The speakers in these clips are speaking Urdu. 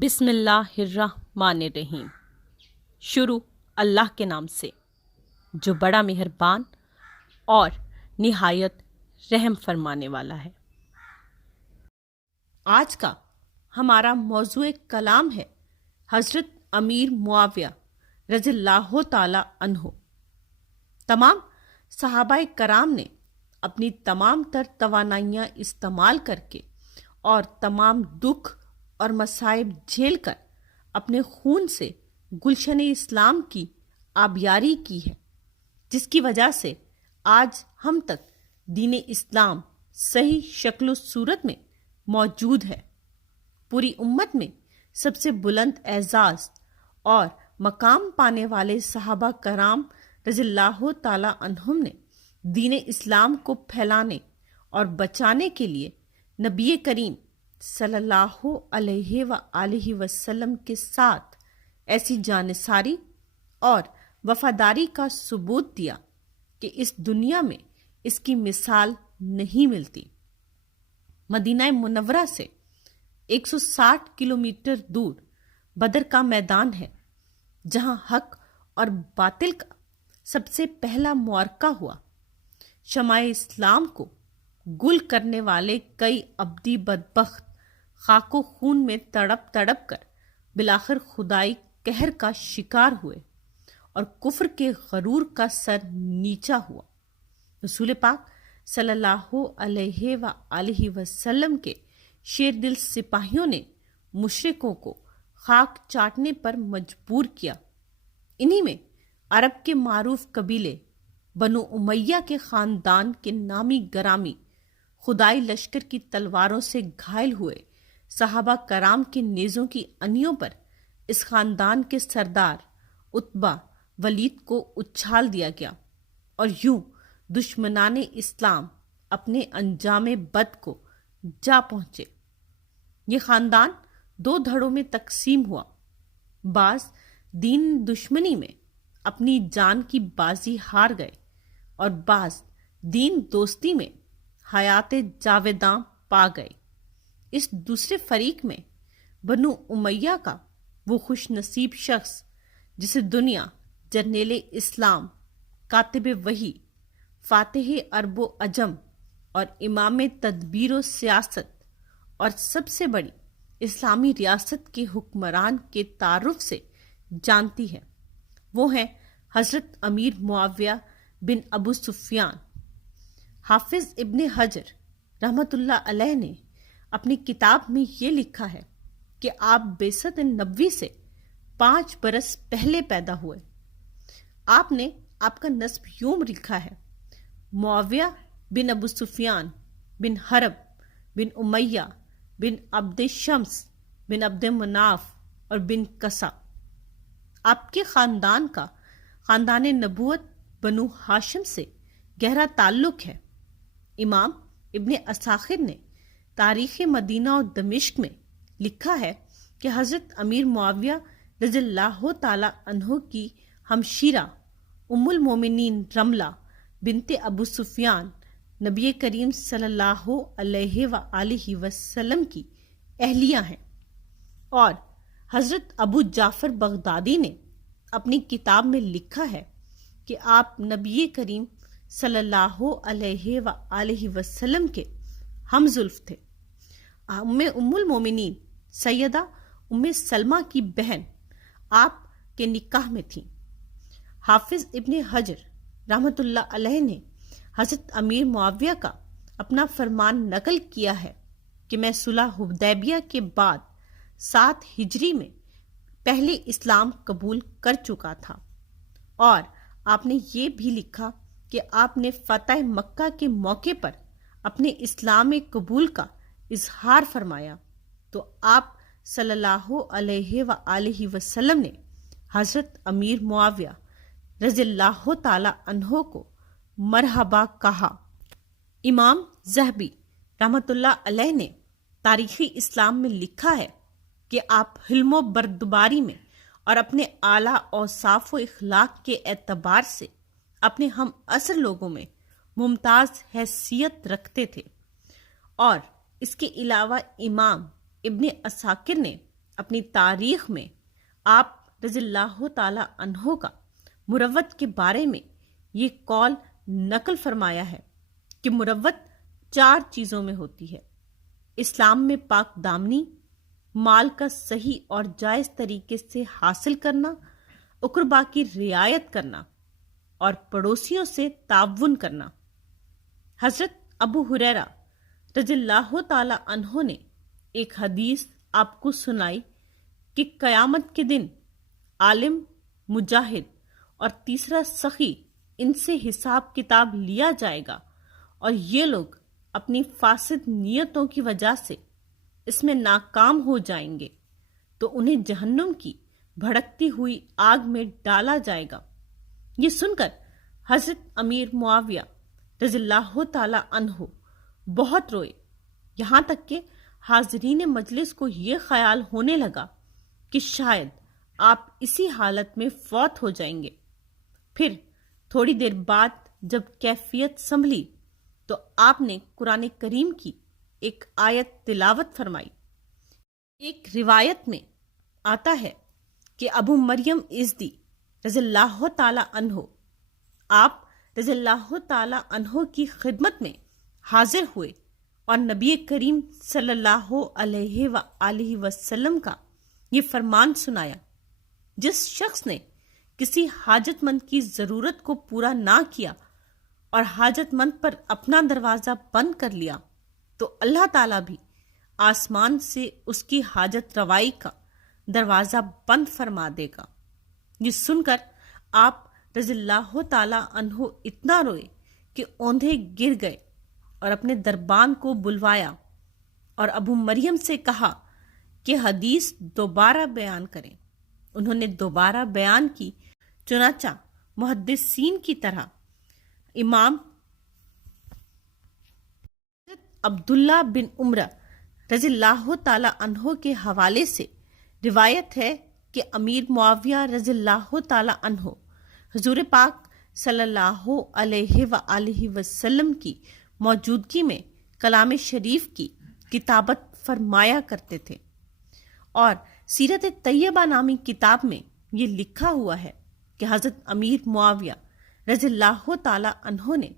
بسم اللہ الرحمن الرحیم۔ شروع اللہ کے نام سے جو بڑا مہربان اور نہایت رحم فرمانے والا ہے۔ آج کا ہمارا موضوع کلام ہے حضرت امیر معاویہ رضی اللہ تعالی عنہ۔ تمام صحابہ کرام نے اپنی تمام تر توانائیاں استعمال کر کے اور تمام دکھ اور مصائب جھیل کر اپنے خون سے گلشن اسلام کی آبیاری کی ہے، جس کی وجہ سے آج ہم تک دین اسلام صحیح شکل و صورت میں موجود ہے۔ پوری امت میں سب سے بلند اعزاز اور مقام پانے والے صحابہ کرام رضی اللہ تعالی عنہم نے دین اسلام کو پھیلانے اور بچانے کے لیے نبی کریم صلی اللہ علیہ وآلہ وسلم کے ساتھ ایسی جانثاری اور وفاداری کا ثبوت دیا کہ اس دنیا میں اس کی مثال نہیں ملتی۔ مدینہ منورہ سے 160 کلومیٹر دور بدر کا میدان ہے، جہاں حق اور باطل کا سب سے پہلا معرکہ ہوا۔ شمع اسلام کو گل کرنے والے کئی ابدی بدبخت خاک و خون میں تڑپ تڑپ کر بالآخر خدائی قہر کا شکار ہوئے اور کفر کے غرور کا سر نیچا ہوا۔ رسول پاک صلی اللہ علیہ وآلہ وسلم کے شیر دل سپاہیوں نے مشرکوں کو خاک چاٹنے پر مجبور کیا۔ انہی میں عرب کے معروف قبیلے بنو امیہ کے خاندان کے نامی گرامی خدائی لشکر کی تلواروں سے گھائل ہوئے صحابہ کرام کے نیزوں کی انیوں پر اس خاندان کے سردار عتبہ ولید کو اچھال دیا گیا، اور یوں دشمنان اسلام اپنے انجام بد کو جا پہنچے۔ یہ خاندان 2 دھڑوں میں تقسیم ہوا۔ بعض دین دشمنی میں اپنی جان کی بازی ہار گئے اور بعض دین دوستی میں حیات جاویداں پا گئے۔ اس دوسرے فریق میں بنو امیہ کا وہ خوش نصیب شخص جسے دنیا جرنیل اسلام، کاتب وحی، فاتح عرب و عجم اور امام تدبیر و سیاست اور سب سے بڑی اسلامی ریاست کے حکمران کے تعارف سے جانتی ہے، وہ ہیں حضرت امیر معاویہ بن ابو سفیان۔ حافظ ابن حجر رحمۃ اللہ علیہ نے اپنی کتاب میں یہ لکھا ہے کہ آپ بعثت نبوی سے 5 برس پہلے پیدا ہوئے۔ آپ نے آپ کا نسب یوں لکھا ہے: معاویہ بن ابو سفیان بن حرب بن امیہ بن عبد شمس بن عبد مناف اور بن قصہ۔ آپ کے خاندان کا خاندان نبوت بنو ہاشم سے گہرا تعلق ہے۔ امام ابن اساخر نے تاریخ مدینہ و دمشق میں لکھا ہے کہ حضرت امیر معاویہ رضی اللہ تعالی عنہ کی ہمشیرہ ام المومنین رملہ بنت ابو سفیان نبی کریم صلی اللہ علیہ وآلہ وسلم کی اہلیہ ہیں، اور حضرت ابو جعفر بغدادی نے اپنی کتاب میں لکھا ہے کہ آپ نبی کریم صلی اللہ علیہ وآلہ وسلم کے ہم زلف تھے۔ ام المومنین سیدہ ام سلمہ کی بہن آپ کے نکاح میں تھیں۔ حافظ ابن حجر رحمۃ اللہ علیہ نے حضرت امیر معاویہ کا اپنا فرمان نقل کیا ہے کہ میں صلح حدیبیہ کے بعد 7 ہجری میں پہلے اسلام قبول کر چکا تھا، اور آپ نے یہ بھی لکھا کہ آپ نے فتح مکہ کے موقع پر اپنے اسلام قبول کا اظہار فرمایا تو آپ صلی اللہ علیہ وآلہ وسلم نے حضرت امیر معاویہ رضی اللہ تعالی عنہ کو مرحبا کہا۔ امام ذہبی رحمۃ اللہ علیہ نے تاریخی اسلام میں لکھا ہے کہ آپ حلم و بردباری میں اور اپنے اعلیٰ اوصاف و اخلاق کے اعتبار سے اپنے ہم عصر لوگوں میں ممتاز حیثیت رکھتے تھے، اور اس کے علاوہ امام ابن اساکر نے اپنی تاریخ میں آپ رضی اللہ تعالی عنہ کا مروت کے بارے میں یہ قول نقل فرمایا ہے کہ مروت 4 چیزوں میں ہوتی ہے: اسلام میں پاک دامنی، مال کا صحیح اور جائز طریقے سے حاصل کرنا، اقربا کی رعایت کرنا اور پڑوسیوں سے تعاون کرنا۔ حضرت ابو ہریرہ رضی اللہ تعالی عنہ نے ایک حدیث آپ کو سنائی کہ قیامت کے دن عالم، مجاہد اور تیسرا سخی، ان سے حساب کتاب لیا جائے گا اور یہ لوگ اپنی فاسد نیتوں کی وجہ سے اس میں ناکام ہو جائیں گے تو انہیں جہنم کی بھڑکتی ہوئی آگ میں ڈالا جائے گا۔ یہ سن کر حضرت امیر معاویہ رضی اللہ تعالی عنہ بہت روئے، یہاں تک کہ حاضرین مجلس کو یہ خیال ہونے لگا کہ شاید آپ اسی حالت میں فوت ہو جائیں گے۔ پھر تھوڑی دیر بعد جب کیفیت سنبھلی تو آپ نے قرآن کریم کی ایک آیت تلاوت فرمائی۔ ایک روایت میں آتا ہے کہ ابو مریم ازدی رضی اللہ تعالی عنہ آپ رضی اللہ تعالی عنہ کی خدمت میں حاضر ہوئے اور نبی کریم صلی اللہ علیہ وآلہ وسلم کا یہ فرمان سنایا: جس شخص نے کسی حاجت مند کی ضرورت کو پورا نہ کیا اور حاجت مند پر اپنا دروازہ بند کر لیا تو اللہ تعالیٰ بھی آسمان سے اس کی حاجت روائی کا دروازہ بند فرما دے گا۔ یہ سن کر آپ رضی اللہ تعالی عنہ اتنا روئے کہ اوندھے گر گئے اور اپنے دربان کو بلوایا اور ابو مریم سے کہا کہ حدیث دوبارہ بیان کریں۔ انہوں نے دوبارہ بیان کی، چنانچہ محدثین کی طرح امام عبداللہ بن عمرہ رضی اللہ تعالی عنہ کے حوالے سے روایت ہے کہ امیر معاویہ رضی اللہ تعالی عنہ حضور پاک صلی اللہ علیہ وآلہ وسلم کی موجودگی میں کلام شریف کی کتابت فرمایا کرتے تھے، اور سیرت طیبہ نامی کتاب میں یہ لکھا ہوا ہے کہ حضرت امیر معاویہ رضی اللہ تعالی عنہ نے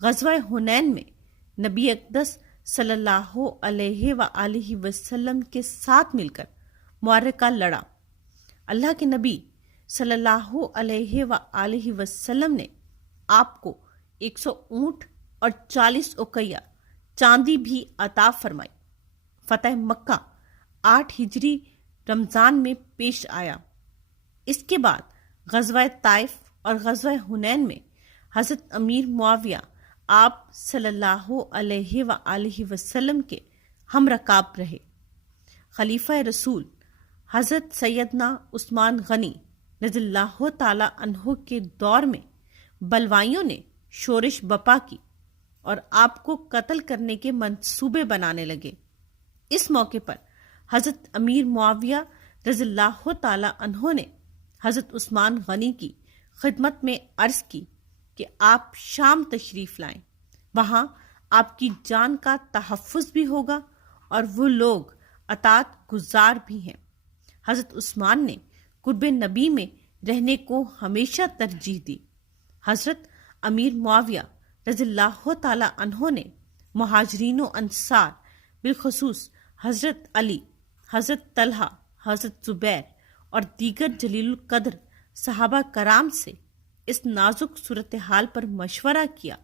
غزوہ حنین میں نبی اقدس صلی اللہ علیہ وآلہ وسلم کے ساتھ مل کر معرکہ لڑا۔ اللہ کے نبی صلی اللہ علیہ وآلہ وسلم نے آپ کو 100 اونٹ اور 40 اقیہ چاندی بھی عطا فرمائی۔ فتح مکہ 8 ہجری رمضان میں پیش آیا۔ اس کے بعد غزوہ طائف اور غزوہ حنین میں حضرت امیر معاویہ آپ صلی اللہ علیہ وآلہ وسلم کے ہم رکاب رہے۔ خلیفہ رسول حضرت سیدنا عثمان غنی رضی اللہ تعالی عنہ کے دور میں بلوائیوں نے شورش بپا کی اور آپ کو قتل کرنے کے منصوبے بنانے لگے۔ اس موقع پر حضرت امیر معاویہ رضی اللہ تعالی عنہ نے حضرت عثمان غنی کی خدمت میں عرض کی کہ آپ شام تشریف لائیں، وہاں آپ کی جان کا تحفظ بھی ہوگا اور وہ لوگ اطاعت گزار بھی ہیں۔ حضرت عثمان نے قرب نبی میں رہنے کو ہمیشہ ترجیح دی۔ حضرت امیر معاویہ رضی اللہ تعالی عنہ نے مہاجرین و انصار بالخصوص حضرت علی، حضرت طلحہ، حضرت زبیر اور دیگر جلیل القدر صحابہ کرام سے اس نازک صورتحال پر مشورہ کیا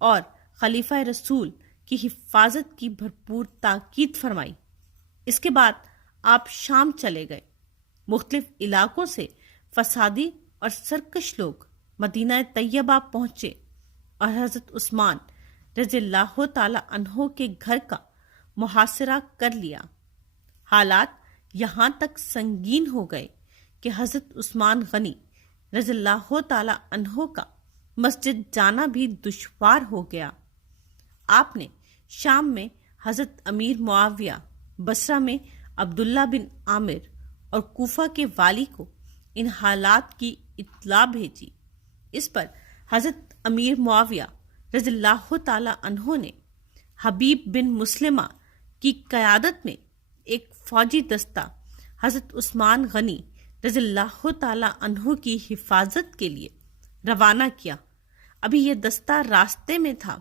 اور خلیفہ رسول کی حفاظت کی بھرپور تاکید فرمائی۔ اس کے بعد آپ شام چلے گئے۔ مختلف علاقوں سے فسادی اور سرکش لوگ مدینہ طیبہ پہنچے اور حضرت عثمان رضی اللہ تعالی عنہ کے گھر کا محاصرہ کر لیا۔ حالات یہاں تک سنگین ہو گئے کہ حضرت عثمان غنی رضی اللہ تعالی عنہ کا مسجد جانا بھی دشوار ہو گیا۔ آپ نے شام میں حضرت امیر معاویہ، بصرہ میں عبداللہ بن عامر اور کوفہ کے والی کو ان حالات کی اطلاع بھیجی۔ اس پر حضرت امیر معاویہ رضی اللہ تعالی عنہ نے حبیب بن مسلمہ کی قیادت میں ایک فوجی دستہ حضرت عثمان غنی رضی اللہ تعالی عنہ کی حفاظت کے لیے روانہ کیا۔ ابھی یہ دستہ راستے میں تھا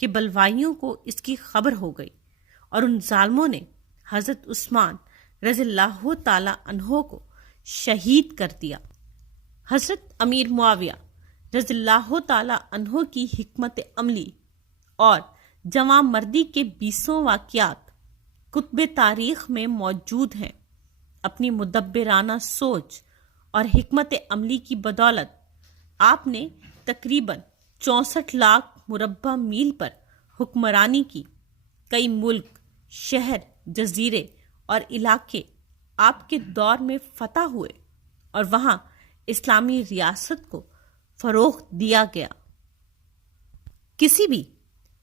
کہ بلوائیوں کو اس کی خبر ہو گئی اور ان ظالموں نے حضرت عثمان رضی اللہ تعالی عنہ کو شہید کر دیا۔ حضرت امیر معاویہ رضی اللہ تعالی عنہ کی حکمت عملی اور جواں مردی کے 20 واقعات کتب تاریخ میں موجود ہیں۔ اپنی مدبرانہ سوچ اور حکمت عملی کی بدولت آپ نے تقریباً 64 لاکھ مربع میل پر حکمرانی کی۔ کئی ملک، شہر، جزیرے اور علاقے آپ کے دور میں فتح ہوئے اور وہاں اسلامی ریاست کو فروغ دیا گیا۔ کسی بھی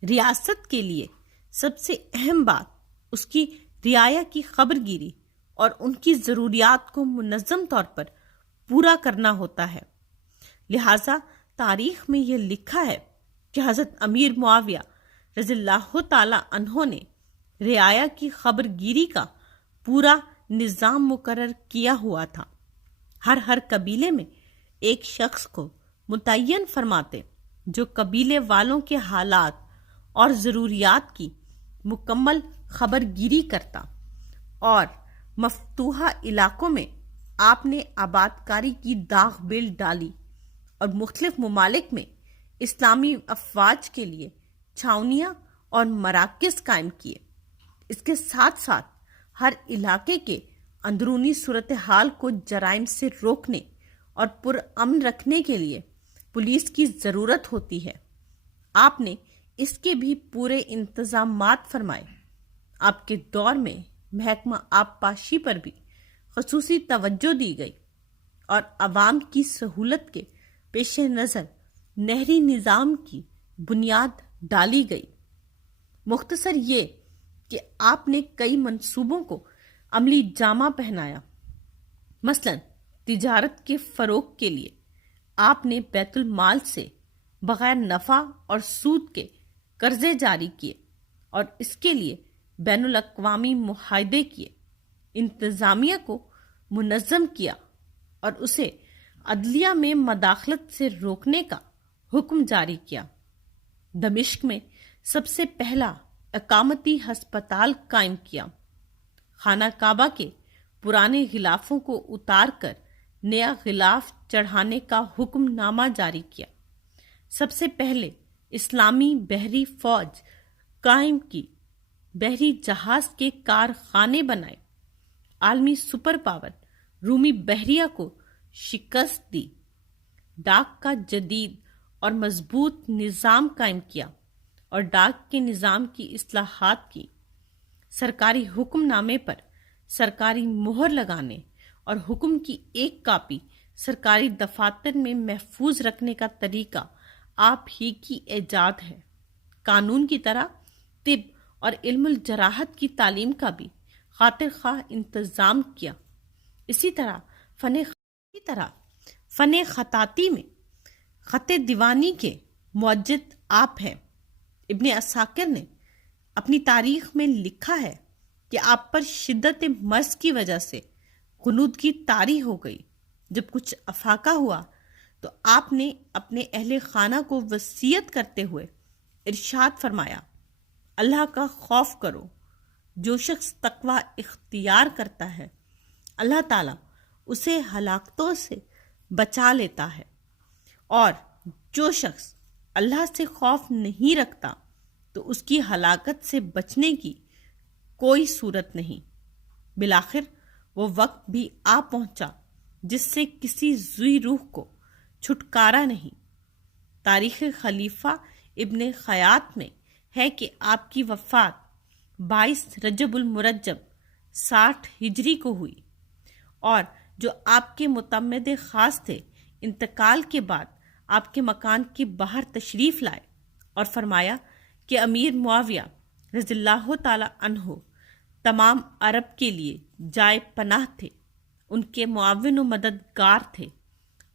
ریاست کے لیے سب سے اہم بات اس کی رعایا کی خبر گیری اور ان کی ضروریات کو منظم طور پر پورا کرنا ہوتا ہے۔ لہٰذا تاریخ میں یہ لکھا ہے کہ حضرت امیر معاویہ رضی اللہ تعالی عنہ نے رعایا کی خبر گیری کا پورا نظام مقرر کیا ہوا تھا۔ ہر قبیلے میں ایک شخص کو متعین فرماتے جو قبیلے والوں کے حالات اور ضروریات کی مکمل خبر گیری کرتا، اور مفتوحہ علاقوں میں آپ نے آباد کاری کی داغ بیل ڈالی اور مختلف ممالک میں اسلامی افواج کے لیے چھاؤنیاں اور مراکز قائم کیے۔ اس کے ساتھ ساتھ ہر علاقے کے اندرونی صورتحال کو جرائم سے روکنے اور پرامن رکھنے کے لیے پولیس کی ضرورت ہوتی ہے۔ آپ نے اس کے بھی پورے انتظامات فرمائے۔ آپ کے دور میں محکمہ آب پاشی پر بھی خصوصی توجہ دی گئی اور عوام کی سہولت کے پیش نظر نہری نظام کی بنیاد ڈالی گئی۔ مختصر یہ کہ آپ نے کئی منصوبوں کو عملی جامہ پہنایا۔ مثلا تجارت کے فروغ کے لیے آپ نے بیت المال سے بغیر نفع اور سود کے قرضے جاری کیے اور اس کے لیے بین الاقوامی معاہدے کیے، انتظامیہ کو منظم کیا اور اسے عدلیہ میں مداخلت سے روکنے کا حکم جاری کیا۔ دمشق میں سب سے پہلا اقامتی ہسپتال قائم کیا۔ خانہ کعبہ کے پرانے غلافوں کو اتار کر نیا غلاف چڑھانے کا حکم نامہ جاری کیا۔ سب سے پہلے اسلامی بحری فوج قائم کی، بحری جہاز کے کارخانے بنائے، عالمی سپر پاور رومی بحریہ کو شکست دی، ڈاک کا جدید اور مضبوط نظام قائم کیا اور ڈاک کے نظام کی اصلاحات کی۔ سرکاری حکم نامے پر سرکاری مہر لگانے اور حکم کی ایک کاپی سرکاری دفاتر میں محفوظ رکھنے کا طریقہ آپ ہی کی ایجاد ہے۔ قانون کی طرح طب اور علم الجراحت کی تعلیم کا بھی خاطر خواہ انتظام کیا۔ اسی طرح فن خطاطی میں خط دیوانی کے موجد آپ ہیں۔ ابن عساکر نے اپنی تاریخ میں لکھا ہے کہ آپ پر شدت مرض کی وجہ سے غنودگی طاری ہو گئی۔ جب کچھ افاقہ ہوا تو آپ نے اپنے اہل خانہ کو وصیت کرتے ہوئے ارشاد فرمایا، اللہ کا خوف کرو۔ جو شخص تقوی اختیار کرتا ہے اللہ تعالیٰ اسے ہلاکتوں سے بچا لیتا ہے، اور جو شخص اللہ سے خوف نہیں رکھتا تو اس کی ہلاکت سے بچنے کی کوئی صورت نہیں۔ بالآخر وہ وقت بھی آ پہنچا جس سے کسی ذی روح کو چھٹکارا نہیں۔ تاریخ خلیفہ ابن خیاط میں ہے کہ آپ کی وفات 22 رجب المرجب 60 ہجری کو ہوئی، اور جو آپ کے متمد خاص تھے انتقال کے بعد آپ کے مکان کے باہر تشریف لائے اور فرمایا کہ امیر معاویہ رضی اللہ تعالی عنہ تمام عرب کے لیے جائے پناہ تھے، ان کے معاون و مددگار تھے۔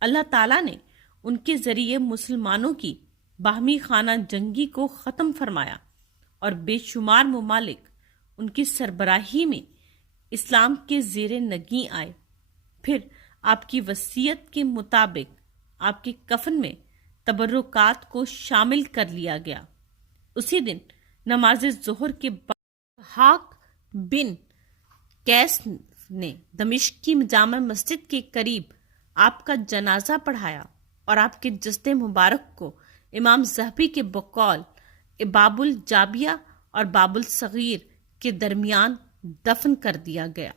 اللہ تعالیٰ نے ان کے ذریعے مسلمانوں کی باہمی خانہ جنگی کو ختم فرمایا اور بے شمار ممالک ان کی سربراہی میں اسلام کے زیر نگیں آئے۔ پھر آپ کی وصیت کے مطابق آپ کے کفن میں تبرکات کو شامل کر لیا گیا۔ اسی دن نماز ظہر کے بعد حاق بن قیس نے دمشق کی جامع مسجد کے قریب آپ کا جنازہ پڑھایا اور آپ کے جسد مبارک کو امام ذہبی کے بقول باب الجابیہ اور باب الصغیر کے درمیان دفن کر دیا گیا۔